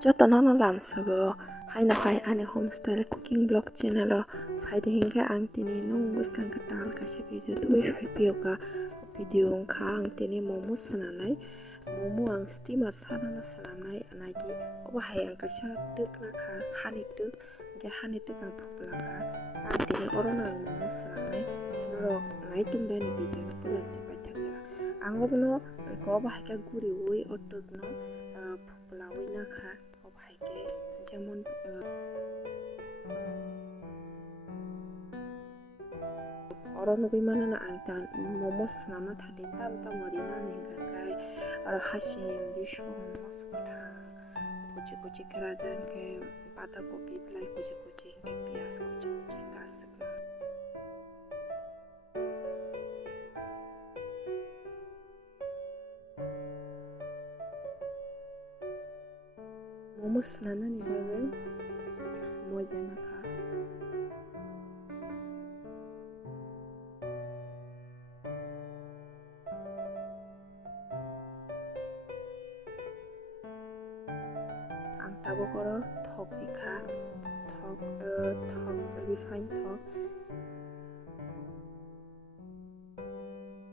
Joto nono lamsogo haina fai ane homestyle cooking blog channel faide hingga ang tini nung buskan katal kasih video tu video ka ang tini momo senanai momo ang steamer sarana senanai anagi oba hai ang kasih tuk naka hani tuk ang pupulaka ang tini orang ang momo senanai noro naitung dan video tu pulang sipai taksa ang obono ko oba hai ka guri ui otuk no pupulawi naka oba hai ke যেমন orang nubi mana na angtan momos nama tadi tam marina nengkai orang hasim disho momos kuci kerajaan ke pata kopi pelai kuci ke pias kuci kasih momos nana nih bagai mau jangan kah ang tabo koro thok dikha thok refined thok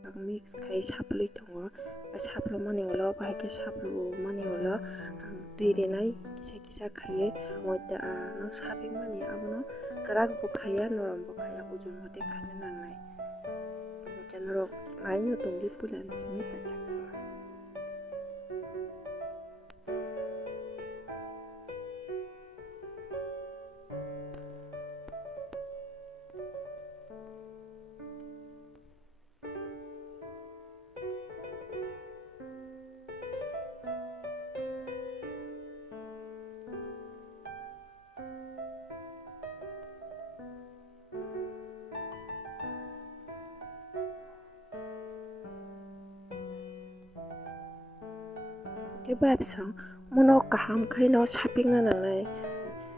ang mix kai sapli tongo saplo mani ulo bahai ke saplo mani ulo ang tuirenai kisa khaye moida no saping mani abono kerak bo khaya norom bo khaya ujun mate khanya nangnai janaro aino tonggi pulan sini pajaksa Kebabsang mono kaham kai no shopping na nangai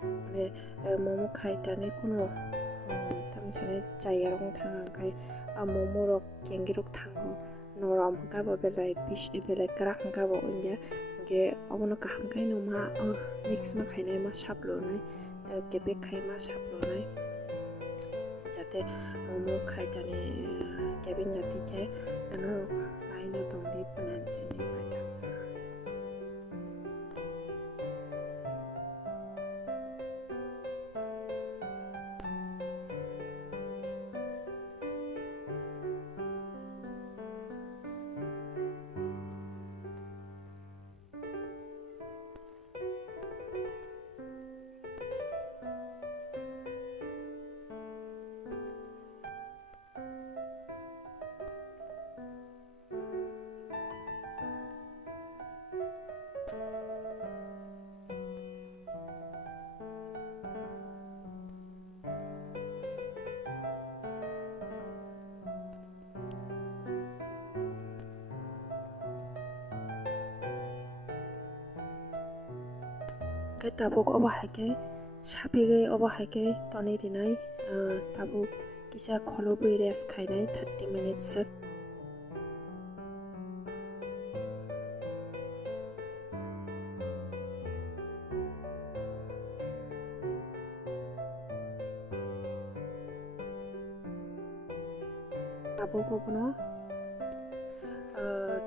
mane momo khai tani kuno tamsane chayarong thang kai momo rok kengi rok thango noram ka ba belai bish belai krak ka ba unya ge abono kaham kai no ma mix ma khai nai ma saplo nai kebe khai ma saplo nai jate momo khai tani kebe ngati je ano ai no tongdi plan sini ba tabuk oba hake sapige oba hake toni dinai tabuk kisa kholo bui rest khainai 30 minutes set tabuk obono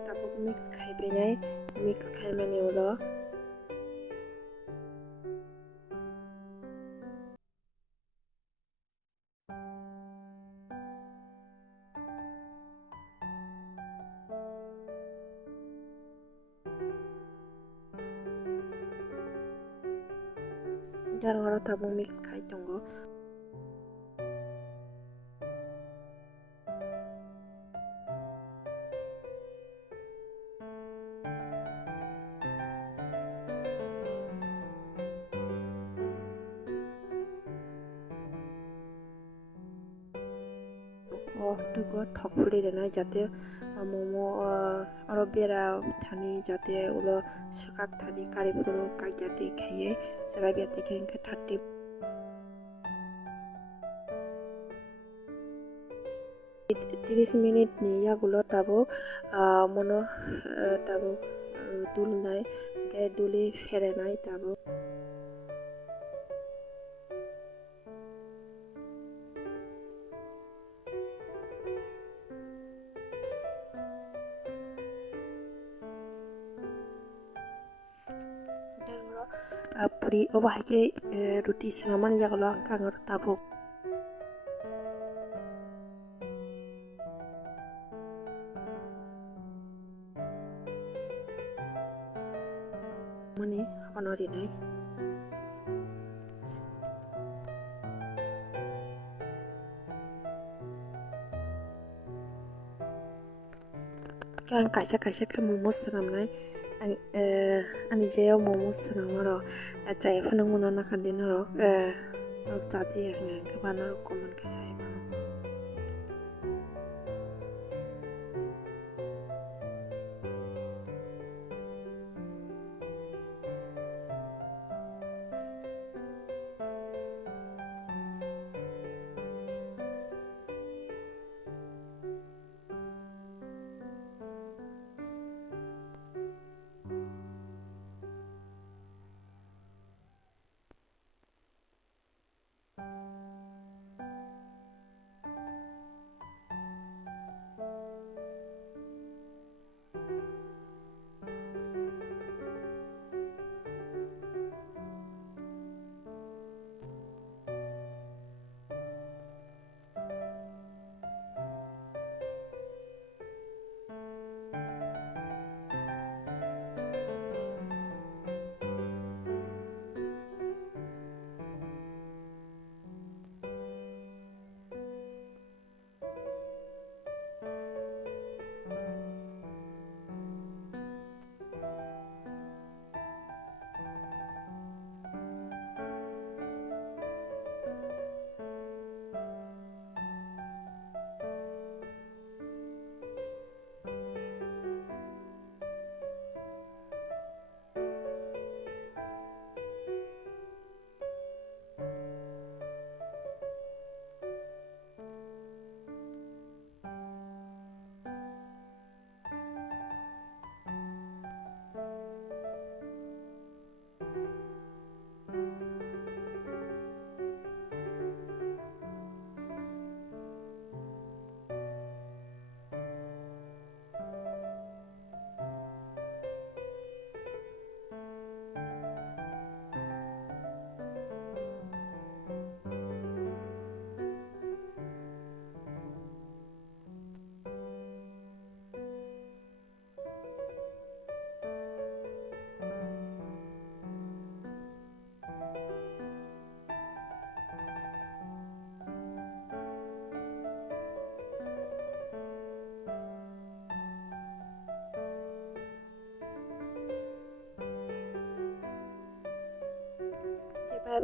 tabuk mix khai benai mix khai mani ulo jarang tabung mix khai tongo tugo thok puli denai jate momo aro bera thani jate ulo shakak thani kari puro kak jate khaye sarai biate khaye 30 minute ni yagulo tabo mono tabo dulnai hingke duli ferenai tabo puri obah ke ruti sangaman jagalo angkang tabuk mani apa nai kan kaisa ke momos sanam nai ani jeo momos sanam ro chai phanang mona nakandina ro chaji yang kabana ro common kaisai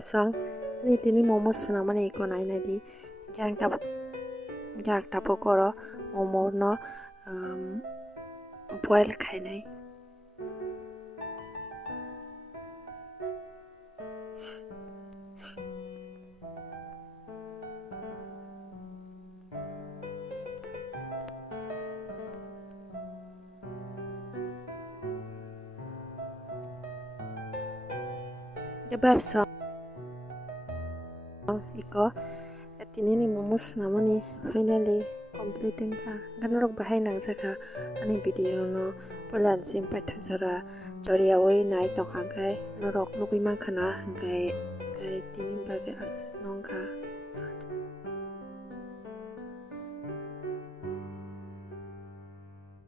sang ni tini momos sanamani ko nai nai di jak tapo koro momo no boil khai nai kebab sang iko tini ni momos namani finally completing ka ganarok bahai nang jaka ani video no polan sim patha jora doria oi nai tokang kai norok lugui mang khana kai tini bage as nong ka